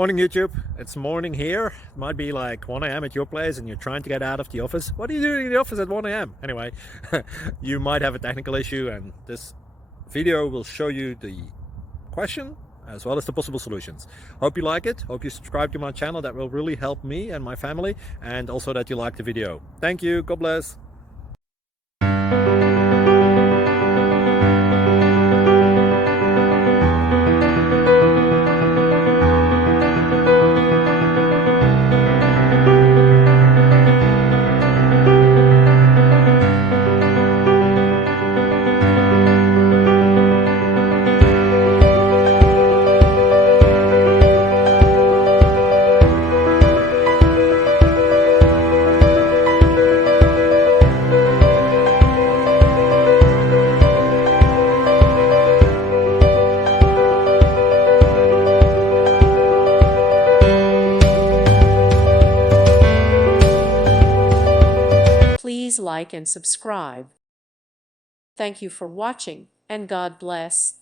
Morning YouTube, it's morning here. It might be like 1 a.m. at your place and you're trying to get out of the office. What are you doing in the office at 1 a.m.? Anyway, you might have a technical issue and this video will show you the question as well as the possible solutions. Hope you like it, hope you subscribe to my channel. That will really help me and my family, and also that you like the video. Thank you, God bless. Please like and subscribe. Thank you for watching, and God bless.